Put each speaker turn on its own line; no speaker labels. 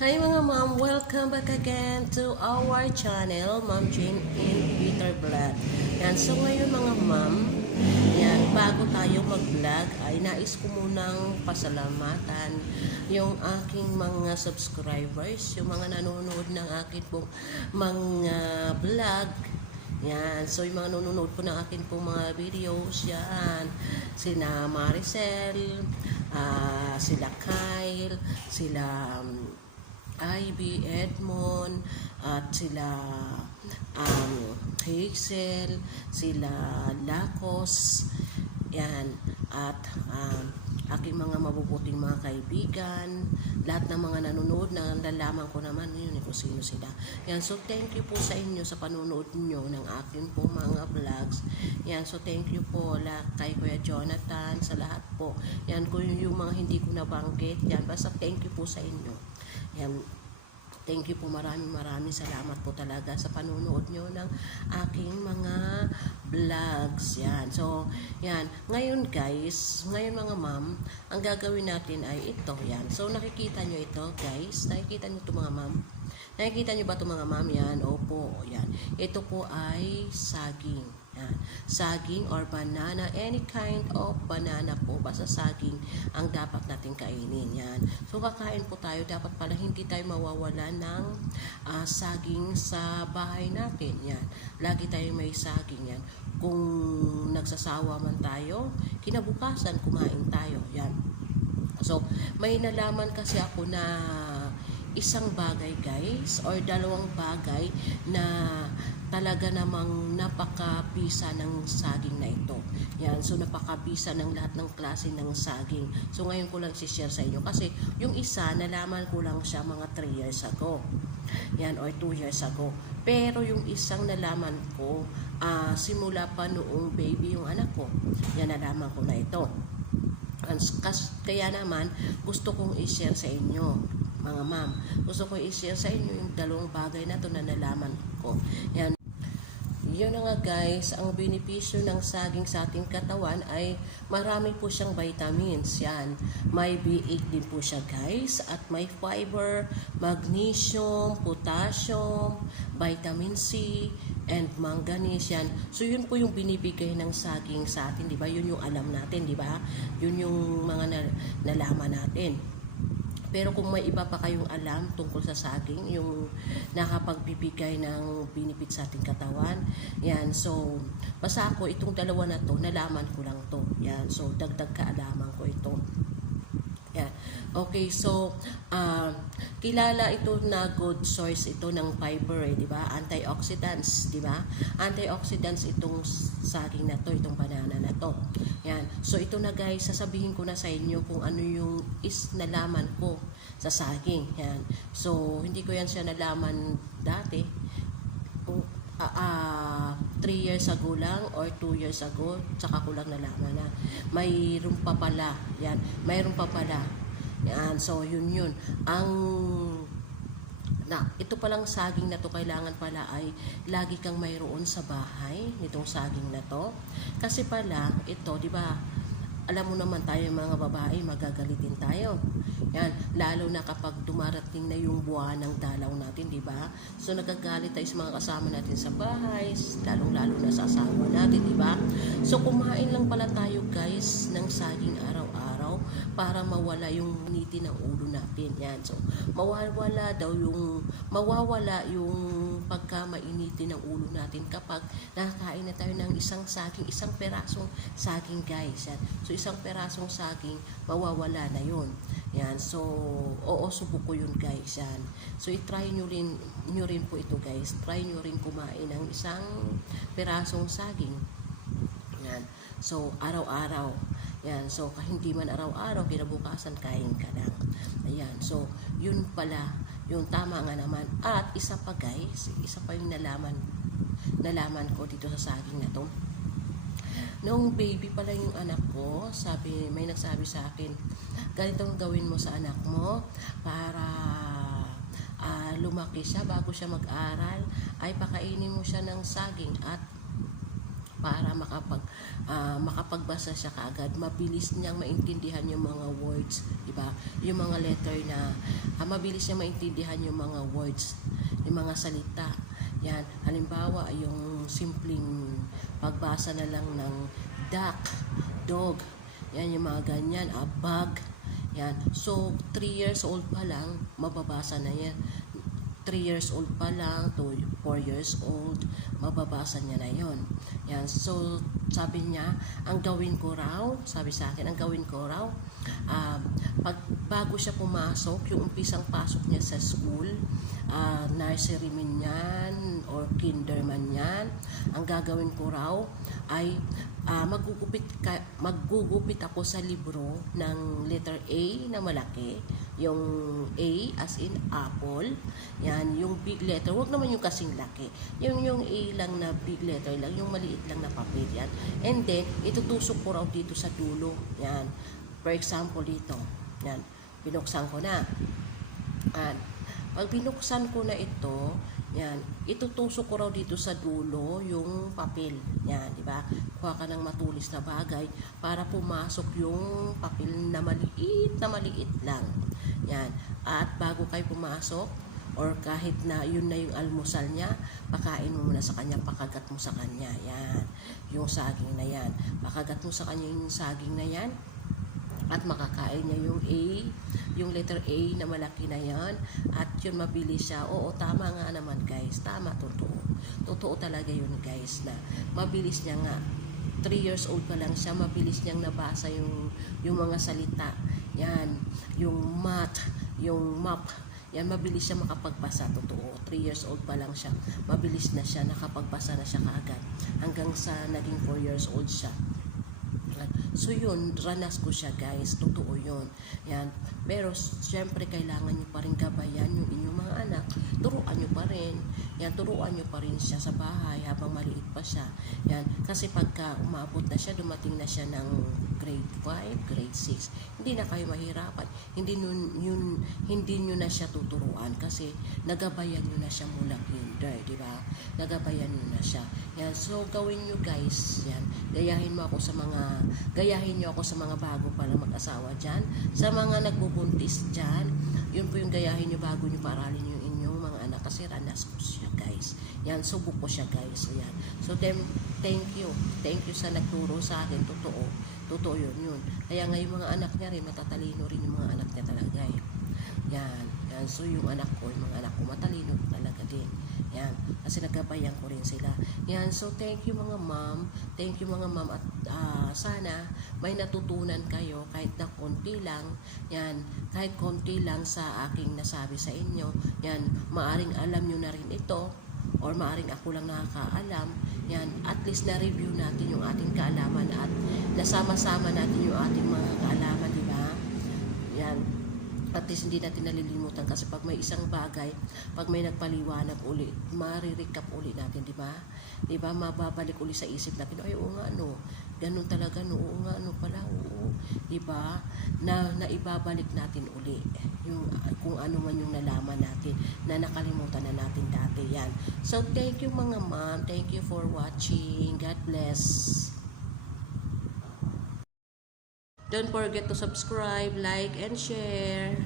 Hi mga ma'am, welcome back again to our channel, Ma'am Jane in Peter Vlog. Yan, so ngayon mga ma'am, yan, bago tayo mag-vlog, ay nais ko munang pasalamatan yung aking mga subscribers, yung mga nanonood ng akin pong mga vlog. Yan, so yung mga nanonood po ng akin pong mga videos, yan, sina Maricel, ah, sila Kyle, sila um, Ivy, Edmond, at sila um, Hazel, sila Lacos, yan, at um, aking mga mabubuting mga kaibigan, lahat ng mga nanonood na nalalaman ko naman yun kung sino sila. Yan, so thank you po sa inyo sa panonood nyo ng aking pong mga vlogs. Yan, so thank you po la, kay Kuya Jonathan, sa lahat po. Yan, kung yung mga hindi ko nabanggit, yan, basta thank you po sa inyo. Yan, Thank you po maraming maraming salamat po talaga sa panunood nyo ng aking mga vlogs. Yan. So, yan. Ngayon guys, ngayon mga ma'am, ang gagawin natin ay ito. Yan. So, nakikita nyo ito guys. Nakikita nyo ito mga ma'am. Nakikita nyo ba ito mga ma'am? Yan. Opo. Yan. Ito po ay saging. Yan. Saging or banana, any kind of banana po, basta saging ang dapat natin kainin. Yan. So kakain po tayo, dapat pala hindi tayo mawawala ng ah, saging sa bahay natin. Yan. Lagi tayo may saging yan. Kung nagsasawa man tayo, kinabukasan kumain tayo. Yan. So, may nalaman kasi ako na isang bagay guys or dalawang bagay na talaga namang napakabisa ng saging na ito. Yan, so napakabisa ng lahat ng klase ng saging. So ngayon ko lang si-share sa inyo kasi yung isa nalaman ko lang siya mga 3 years ago. Yan, or 2 years ago. Pero yung isang nalaman ko, ah, simula pa noong baby yung anak ko. Yan, nalaman ko na ito. Kaya naman, gusto kong i-share sa inyo, mga ma'am. Gusto kong i-share sa inyo yung dalawang bagay na to na nalaman ko. Yan. Yun na nga guys, ang benepisyo ng saging sa ating katawan ay marami po siyang vitamins. Yan. May B8 din po siya guys. At may fiber, magnesium, potassium, vitamin C, and manganese yan. So yun po yung binibigay ng saging sa atin, di ba? Yun yung alam natin, di ba? Yun yung mga na- nalaman natin. Pero kung may iba pa kayong alam tungkol sa saging, yung nakapagbibigay ng benefit sa ating katawan, yan. So, basta ako, itong dalawa na to, nalaman ko lang to. Yan. So, dagdag kaalaman ko ito. Yan. Okay, so, ah, kilala ito na good source ito ng fiber, eh, di ba? Antioxidants, di ba? Antioxidants itong saging na to, itong banana na to. Yan. So, ito na guys, sasabihin ko na sa inyo kung ano yung is nalaman ko sa saging. Yan. So, hindi ko yan siya nalaman dati. Kung, ah, ah, 3 years ago lang or 2 years ago, tsaka ko lang nalaman na mayroon pa pala. Yan, mayroon pa pala. Yan, so yun yun. Ang na ito palang saging na to kailangan pala ay lagi kang mayroon sa bahay nitong saging na to. Kasi pala ito di ba alam mo naman tayo mga babae magagalitin tayo. Yan lalo na kapag dumarating na yung buwan ng dalaw natin di ba? So nagagalit tayo sa mga kasama natin sa bahay lalong lalo na sa asawa natin di ba? So kumain lang pala tayo guys ng saging araw-araw para mawala yung niti ng ulo natin. Yan. So mawawala daw yung mawawala yung pagka mainiti ng ulo natin kapag nakakain na tayo ng isang saging isang perasong saging guys. Yan. So isang perasong saging mawawala na yun. Yan. So oo subok ko yun guys. Yan. So i-try nyo rin nyo rin po ito guys. Try nyo rin kumain ng isang perasong saging. Yan. So araw-araw yan so hindi man araw-araw kinabukasan kain ka lang. Ayan so yun pala yung tama nga naman. At isa pa guys isa pa yung nalaman nalaman ko dito sa saging na to. Noong baby pala yung anak ko, sabi, may nagsabi sa akin, ganitong gawin mo sa anak mo para ah, lumaki siya bago siya mag-aral, ay pakainin mo siya ng saging at para makapag ah, makapagbasa siya kaagad mabilis niyang maintindihan yung mga words di ba yung mga letter na ah, mabilis niya maintindihan yung mga words, yung mga salita. Yan, halimbawa, yung simpleng pagbasa na lang ng duck, dog, yan yung mga ganyan, a bug, yan. So, 3 years old pa lang, mababasa na yan. 3 years old pa lang to 4 years old, mababasa niya na yon. Yan. So, sabi niya, ang gawin ko raw, sabi sa akin, ang gawin ko raw, um, pag bago siya pumasok, yung umpisang pasok niya sa school, ah, nursery man yan, or kinder man yan, ang gagawin ko raw ay ah, magugupit, ka, maggugupit ako sa libro ng letter A na malaki, yung A as in apple, yan, yung big letter, wag naman yung kasing laki, yung yung A lang na big letter lang, yung maliit lang na papel yan, and then, itutusok ko raw dito sa dulo, yan, for example dito, yan, binuksan ko na, yan, pag binuksan ko na ito, yan, itutusok ko raw dito sa dulo yung papel. Yan, di ba? Kuha ka ng matulis na bagay para pumasok yung papel na maliit na maliit lang. Yan. At bago kayo pumasok, or kahit na yun na yung almusal niya, pakain mo muna sa kanya, pakagat mo sa kanya. Yan. Yung saging na yan. Pakagat mo sa kanya yung saging na yan at makakain niya yung A, yung letter A na malaki na yan, at yun mabilis siya. Oo, tama nga naman guys, tama, totoo. Totoo talaga yun guys, na mabilis niya nga. 3 years old pa lang siya, mabilis niyang nabasa yung, yung mga salita. Yan, yung math, yung map, yan, mabilis siya makapagbasa, totoo. 3 years old pa lang siya, mabilis na siya, nakapagbasa na siya kaagad. Hanggang sa naging 4 years old siya. So yun, ranas ko siya guys, totoo yun. Yan. Pero syempre kailangan nyo pa rin gabayan yung inyong mga anak. Turuan nyo pa rin. Yan, turuan nyo pa rin siya sa bahay habang maliit pa siya. Yan. Kasi pagka umabot na siya, dumating na siya ng grade 5, grade 6, hindi na kayo mahirapan. Hindi nun, yun, hindi nyo na siya tuturuan kasi nagabayan nyo na siya mula kinder, di ba? Nagabayan nyo na siya. Yan, so gawin nyo guys, yan. Gayahin mo ako sa mga, gayahin nyo ako sa mga bago pa lang mag-asawa dyan. Sa mga nagbubuntis dyan, yun po yung gayahin nyo bago nyo paralin anak kasi ranas ko siya guys. Yan, subok ko siya guys. Yan. So them, thank you. Thank you sa nagturo sa akin. Totoo. Totoo yun yun. Kaya nga mga anak niya rin, matatalino rin yung mga anak niya talaga. Eh. Yan. Yan. So yung anak ko, yung mga anak ko, matalino talaga din. Yan. Kasi nagkabayan ko rin sila. Yan. So thank you mga ma'am. Thank you mga ma'am. At ah, sana may natutunan kayo kahit na konti lang. Yan. Kahit konti lang sa aking nasabi sa inyo. Yan. Maaring alam nyo na rin ito or maaring ako lang nakakaalam, yan, at least na-review natin yung ating kaalaman at nasama-sama natin yung ating mga kaalaman, at least hindi natin nalilimutan kasi pag may isang bagay, pag may nagpaliwanag uli, marirecap uli natin, di ba? Di ba? Mababalik uli sa isip natin, ay oo nga, no, ganun talaga, no, oo nga, no pala, oo, di ba? Na, naibabalik natin uli yung kung ano man yung nalaman natin na nakalimutan na natin dati yan. So, thank you mga ma'am. Thank you for watching. God bless. Don't forget to subscribe, like, and share.